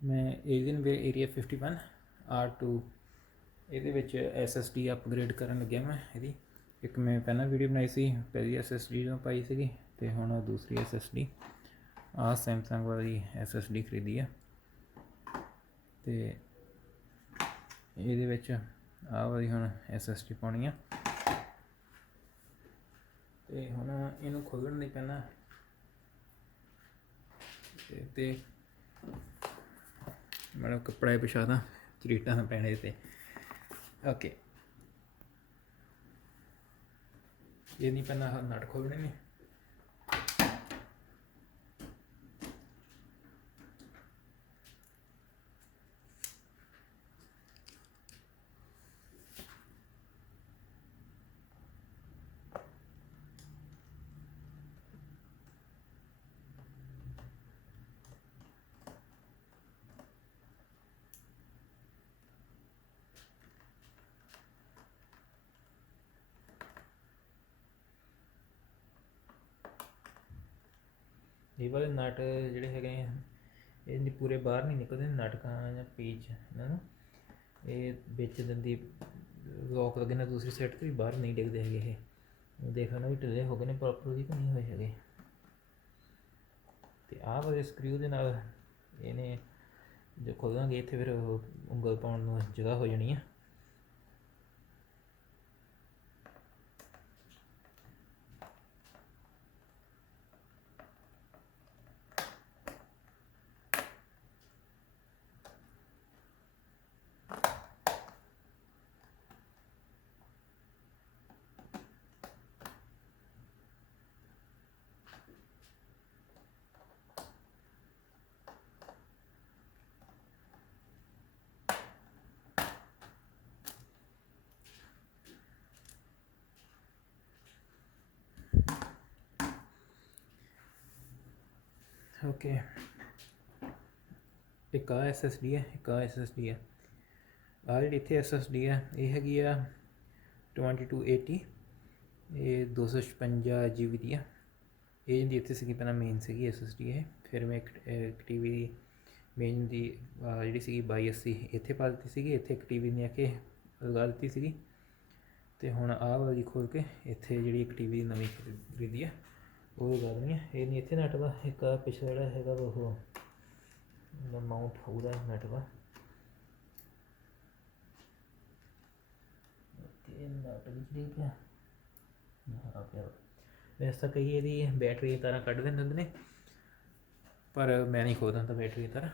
मैं Alienware area 51 R2 ਇਹਦੇ ਵਿੱਚ SSD ਅਪਗ੍ਰੇਡ ਕਰਨ ਲੱਗਿਆ ਮੈਂ ਇਹਦੀ। ਇੱਕ ਮੈਂ ਪਹਿਲਾਂ ਵੀਡੀਓ ਬਣਾਈ ਸੀ, ਪਹਿਲੀ SSD ਨੂੰ ਪਾਈ ਸੀਗੀ, ਅਤੇ ਹੁਣ ਦੂਸਰੀ SSD ਆਹ ਸੈਮਸੰਗ ਵਾਲੀ SSD ਖਰੀਦੀ ਆ। ਅਤੇ ਇਹਦੇ ਵਿੱਚ ਆਹ ਵਾਲੀ ਹੁਣ SSD ਪਾਉਣੀ ਆ। ਅਤੇ ਹੁਣ ਇਹਨੂੰ ਖੋਲ੍ਹਣ ਲਈ ਪਹਿਲਾਂ ਤੇ ਮੈਡਮ ਕੱਪੜਾ ਵਿਛਾ ਦਾਂ, ਚਰੀਟਾਂ ਪੈਣੇ 'ਤੇ। ਓਕੇ, ਇਹ ਨਹੀਂ ਪਹਿਲਾਂ ਨਟ ਖੋਲ੍ਹਣੇ ਨੇ। ਇਹ ਵਾਲੇ ਨਟ ਜਿਹੜੇ ਹੈਗੇ ਆ ਇਹ ਪੂਰੇ ਬਾਹਰ ਨਹੀਂ ਨਿਕਲਦੇ, ਨਟਕਾਂ ਜਾਂ ਪੀਚ ਇਹਨਾਂ ਨੂੰ ਇਹ ਵਿੱਚ ਦਿੰਦੀ ਲੋਕ ਲੱਗੇ ਨਾ ਦੂਸਰੀ ਸਾਈਡ 'ਤੇ ਵੀ ਬਾਹਰ ਨਹੀਂ ਡਿੱਗਦੇ ਹੈਗੇ। ਇਹ ਦੇਖਣਾ ਵੀ ਢਿੱਲੇ ਹੋ ਗਏ ਨੇ ਪ੍ਰੋਪਰਲੀ ਕਿ ਨਹੀਂ ਹੋਏ ਹੈਗੇ। ਅਤੇ ਆਹ ਵਾਲੇ ਸਕਰੀਊ ਦੇ ਨਾਲ ਇਹਨੇ ਜੋ ਖੋਲ੍ਹਾਂਗੇ ਇੱਥੇ ਫਿਰ ਉਂਗਲ ਪਾਉਣ ਨੂੰ ਜਗ੍ਹਾ ਹੋ ਜਾਣੀ ਆ। ਓਕੇ, ਇੱਕ ਆ SSD ਹੈ, ਇੱਕ ਆ SSD ਹੈ। ਆਹ ਜਿਹੜੀ ਇੱਥੇ SSD ਹੈ ਇਹ ਹੈਗੀ ਆ 2280, ਇਹ 256 GB ਦੀ ਆ। ਇਹ ਜਿਹੜੀ ਇੱਥੇ ਸੀਗੀ ਪਹਿਲਾਂ ਮੇਨ ਸੀਗੀ SSD ਇਹ, ਫਿਰ ਮੈਂ ਇੱਕ TV ਦੀ ਮੇਨ ਦੀ ਜਿਹੜੀ ਸੀਗੀ 2280 ਇੱਥੇ ਪਾ ਦਿੱਤੀ ਸੀਗੀ। ਇੱਥੇ ਇੱਕ TV ਨੇ ਆ ਕੇ ਲਗਾ ਦਿੱਤੀ ਸੀਗੀ। ਅਤੇ ਹੁਣ ਆਹ ਵਾਲੀ ਖੋਲ੍ਹ ਕੇ ਇੱਥੇ ਜਿਹੜੀ ਇੱਕ TV ਦੀ ਨਵੀਂ ਖਰੀਦੀ ਆ ਉਹ ਲਗਾ ਦੇਣੀ ਹੈ। ਇਹ ਨਹੀਂ ਇੱਥੇ ਨੈਟ ਵਾ, ਇੱਕ ਆ ਪਿਛਲਾ ਜਿਹੜਾ ਹੈਗਾ ਉਹ ਮਾਊਂਟ ਉਹਦਾ ਨੈਟ ਵਾ। ਅਤੇ ਨਟ ਵਿੱਚ ਨਹੀਂ ਪਿਆ ਪਿਆ। ਵੈਸੇ ਤਾਂ ਕਈ ਇਹਦੀ ਬੈਟਰੀ ਦੀ ਤਾਰਾਂ ਕੱਢ ਦਿੰਦੇ ਨੇ, ਪਰ ਮੈਂ ਨਹੀਂ ਖੋਲ੍ਹ ਦਿੰਦਾ ਬੈਟਰੀ ਦੀ ਤਾਰਾਂ।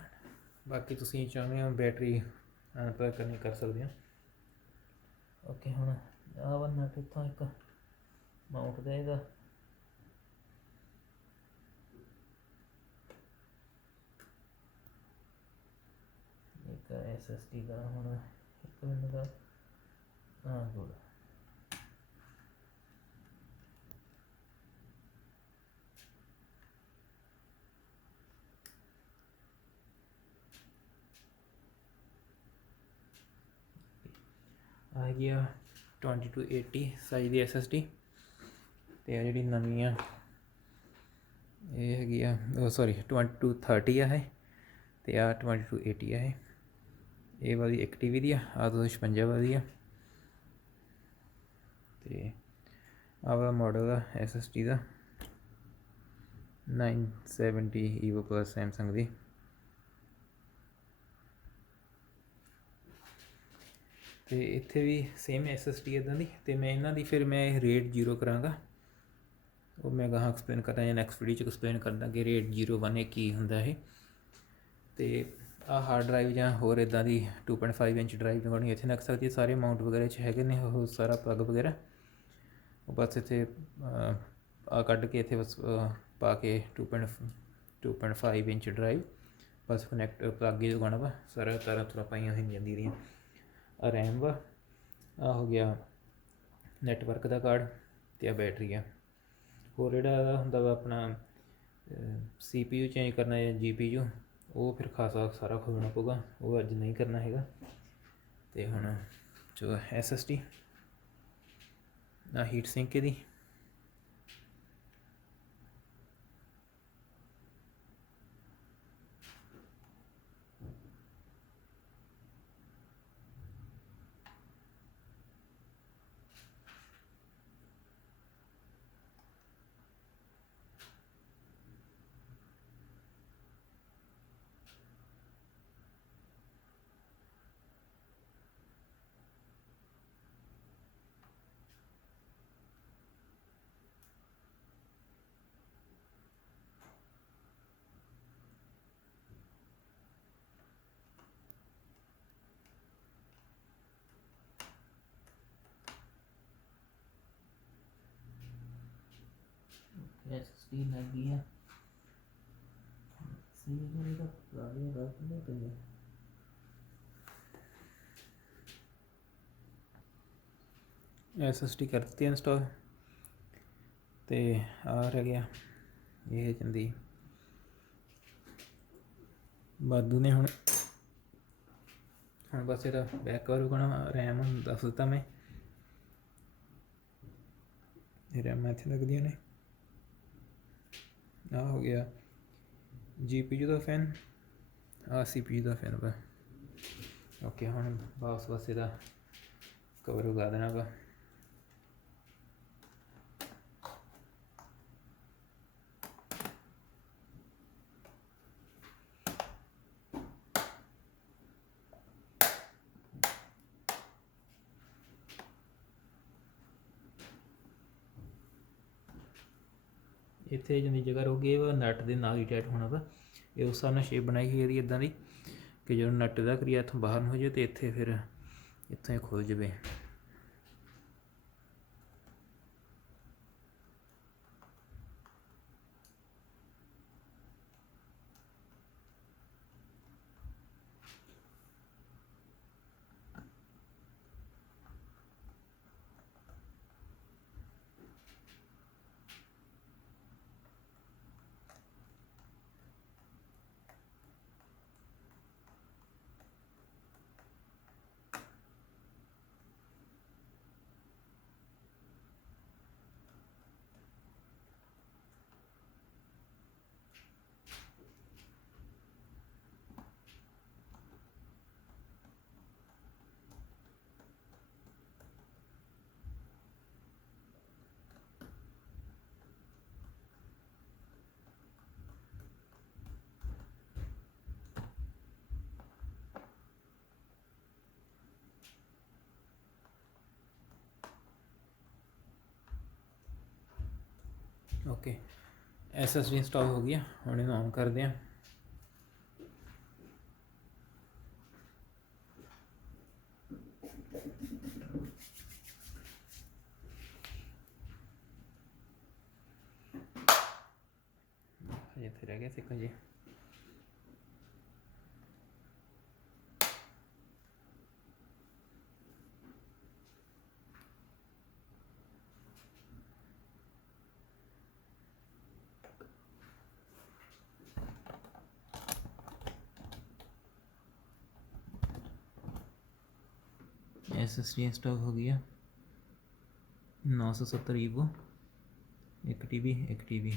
ਬਾਕੀ ਤੁਸੀਂ ਚਾਹੁੰਦੇ ਹੋ ਬੈਟਰੀ ਅਨਪਲੱਗ ਕਰਨੀ ਕਰ ਸਕਦੇ ਹੋ। ਓਕੇ, ਹੁਣ ਆਹ ਵਾ ਨਟ ਇੱਥੋਂ ਇੱਕ ਮਾਊਂਟ ਦਾ ਇਹਦਾ। ਇੱਕ SSD ਦਾ ਹੁਣ ਇੱਕ ਮਿੰਟ ਦਾ ਗੁੱਡ। ਆ ਗਈ ਆ 2280 ਸਾਈਜ਼ ਦੀ SSD। ਅਤੇ ਆ ਜਿਹੜੀ ਨਵੀਂ ਆ ਇਹ ਹੈਗੀ ਆ 2230 ਆ ਇਹ, ਅਤੇ ਆ 2280 ਆ ਇਹ। ਇਹ ਵਾਲੀ ਇੱਕ TV ਦੀ ਆ, ਆਹ 256 ਵਾਲੀ ਆ। ਅਤੇ ਆਹ ਵਾਲਾ ਮਾਡਲ ਆ SSD ਦਾ 970 EVO Plus ਸੈਮਸੰਗ ਦੀ। ਅਤੇ ਇੱਥੇ ਵੀ ਸੇਮ SSD ਇੱਦਾਂ ਦੀ। ਅਤੇ ਮੈਂ ਇਹਨਾਂ ਦੀ ਫਿਰ ਮੈਂ ਰੇਟ 0 ਕਰਾਂਗਾ, ਉਹ ਮੈਂ ਗਾਹਾਂ ਐਕਸਪਲੇਨ ਕਰਦਾ ਜਾਂ ਨੈਕਸਟ ਵੀਡੀਓ 'ਚ ਐਕਸਪਲੇਨ ਕਰਦਾ ਕਿ ਰੇਟ 0 1 ਕੀ ਹੁੰਦਾ ਇਹ। ਅਤੇ ਆਹ ਹਾਰਡ ਡਰਾਈਵ ਜਾਂ ਹੋਰ ਇੱਦਾਂ ਦੀ 2.5 ਇੰਚ ਡਰਾਈਵ ਲਗਾਉਣੀ ਇੱਥੇ ਲੱਗ ਸਕਦੀ ਹੈ। ਸਾਰੇ ਮਾਊਂਟ ਵਗੈਰਾ 'ਚ ਹੈਗੇ ਨੇ ਉਹ ਸਾਰਾ ਪਲੱਗ ਵਗੈਰਾ। ਉਹ ਬਸ ਇੱਥੇ ਆ ਕੱਢ ਕੇ ਇੱਥੇ ਬਸ ਪਾ ਕੇ 2.5 ਇੰਚ ਡਰਾਈਵ ਬਸ ਕਨੈਕਟ ਪਲੱਗ ਹੀ ਲਗਾਉਣਾ ਵਾ। ਸਾਰਾ ਤਾਰਾਂ ਤੁਰਾਂ ਪਾਈਆਂ ਹੋਈਆਂ ਜਾਂਦੀ ਦੀਆਂ। ਆ ਰੈਮ ਵਾ, ਆ ਹੋ ਗਿਆ ਨੈਟਵਰਕ ਦਾ ਕਾਰਡ, ਅਤੇ ਆ ਬੈਟਰੀ ਆ। ਹੋਰ ਜਿਹੜਾ ਹੁੰਦਾ ਵਾ ਆਪਣਾ CPU ਚੇਂਜ ਕਰਨਾ ਜਾਂ GPU, ਉਹ ਫਿਰ ਖਾਸਾ ਸਾਰਾ ਖੋਲ੍ਹਣਾ ਪਊਗਾ, ਉਹ ਅੱਜ ਨਹੀਂ ਕਰਨਾ ਹੈਗਾ। ਅਤੇ ਹੁਣ ਜੋ SSD ਆ ਹੀਟ ਸਿੰਕ ਇਹਦੀ, डी लगी है सही करेगा पुरानी बात नहीं करिए SSD कर दी इंस्टॉल तो आ रह गया ये चंदी बादू ने हुण बस ये बैक कवर होना रैम दस दिता मैं रैम इतने लगदियां ने आ हो गया GPU का फैन आ CPU का फैन वा ओके हुण बस ये कवर उगा देना वा इतने जिन्नी जगह रोगी वह नट के नाल ही टाइट होना वा ये उस हिसाब शेप बनाई हुई है इदा की कि जो नट का क्रिया इतों बाहर न हो जाए तो इतने फिर इतों खुल जाए ओके SSD इंस्टॉल हो गया हम इन्हें ऑन कर दें ये फिर रह गया सीखा जी SSD इंस्टॉल हो गया 970 EVO 1 TB